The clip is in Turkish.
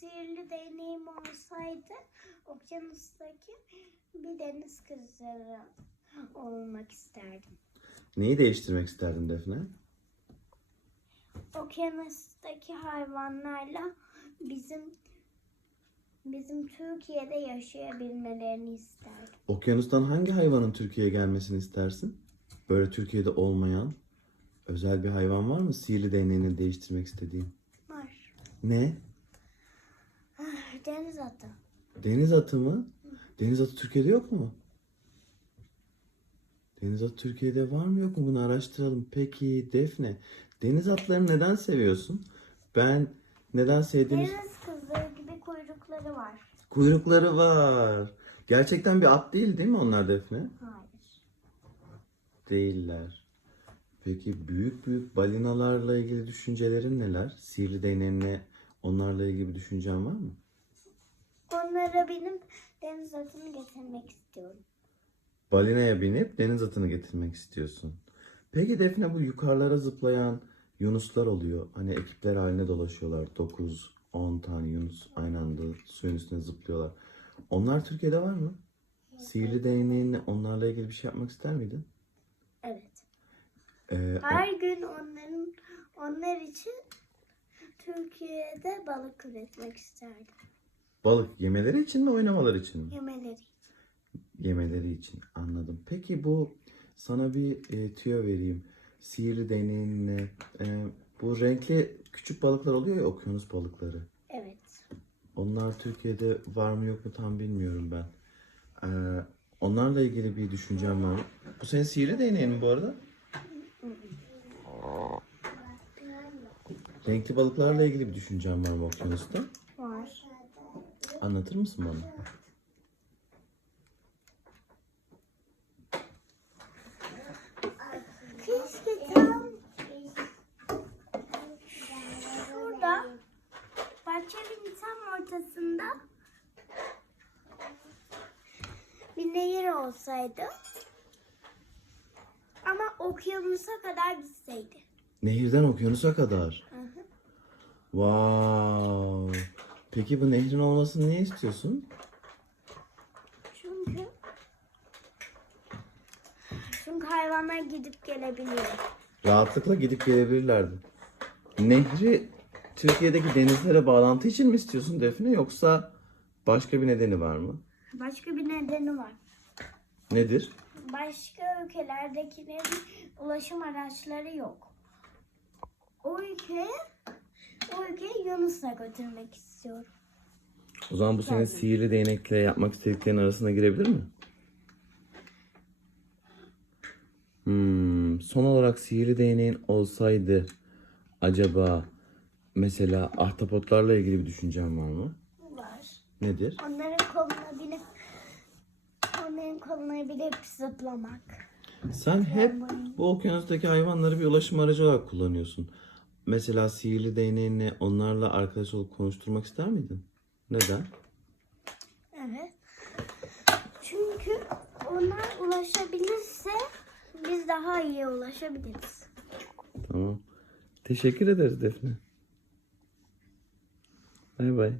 sihirli deneyim olsaydı okyanustaki bir deniz kızı olmak isterdim. Neyi değiştirmek isterdin Defne? Okyanustaki hayvanlarla bizim bizim Türkiye'de yaşayabilmelerini isterdim. Okyanustan hangi hayvanın Türkiye'ye gelmesini istersin? Böyle Türkiye'de olmayan özel bir hayvan var mı? Sihirli değneğini değiştirmek istediğin. Var. Ne? Deniz atı. Deniz atı mı? Deniz atı Türkiye'de yok mu? Deniz atı Türkiye'de var mı yok mu? Bunu araştıralım. Peki Defne, deniz atlarını neden seviyorsun? Ben neden sevdiğini... Deniz kızı gibi kuyrukları var. Kuyrukları var. Gerçekten bir at değil değil mi onlar Defne? Hayır. Değiller. Peki büyük büyük balinalarla ilgili düşüncelerin neler? Sihirli değneğinle onlarla ilgili bir düşüncen var mı? Onlara benim deniz atını getirmek istiyorum. Balinaya binip deniz atını getirmek istiyorsun. Peki Defne bu yukarılara zıplayan yunuslar oluyor. Hani ekipler haline dolaşıyorlar. 9, 10 tane yunus aynı anda suyun üstüne zıplıyorlar. Onlar Türkiye'de var mı? Sihirli değneğinle onlarla ilgili bir şey yapmak ister miydin? Evet. Ee, Her gün onların onlar için Türkiye'de balık üretmek isterdim. Balık yemeleri için mi oynamaları için mi? Yemeleri. Yemeleri için anladım. Peki bu sana bir e, tüyo vereyim. Sihirli değneğinle e, bu renkli küçük balıklar oluyor ya okyanus balıkları. Evet. Onlar Türkiye'de var mı yok mu tam bilmiyorum ben. Ee, onlarla ilgili bir düşüncem var? Bu senin sihirli değneğin mi bu arada? Renkli balıklarla ilgili bir düşüncem var mı okyanusta? Anlatır mısın bana? Keşke tam şurada bahçenin tam ortasında bir nehir olsaydı ama okyanusa kadar gitseydi. Nehirden okyanusa kadar. Hı hı. Wow. Peki bu nehrin olmasını niye istiyorsun? Çünkü çünkü hayvanlar gidip gelebiliyor. Rahatlıkla gidip gelebilirlerdi. Nehri Türkiye'deki denizlere bağlantı için mi istiyorsun Defne yoksa başka bir nedeni var mı? Başka bir nedeni var. Nedir? Başka ülkelerdekilerin ulaşım araçları yok. O ülkeye o ülkeyi Yunus'a götürmek istiyorum. O zaman bu senin sihirli değnekle yapmak istediklerin arasına girebilir mi? Hmm, son olarak sihirli değneğin olsaydı acaba mesela ahtapotlarla ilgili bir düşüncen var mı? Var. Nedir? Onların koluna binip onların koluna binip zıplamak. Sen hep bu okyanustaki hayvanları bir ulaşım aracı olarak kullanıyorsun. Mesela sihirli değneğinle onlarla arkadaş olup konuşturmak ister miydin? Neden? Evet. Çünkü onlar ulaşabilirse biz daha iyi ulaşabiliriz. Tamam. Teşekkür ederiz Defne. Bay bay.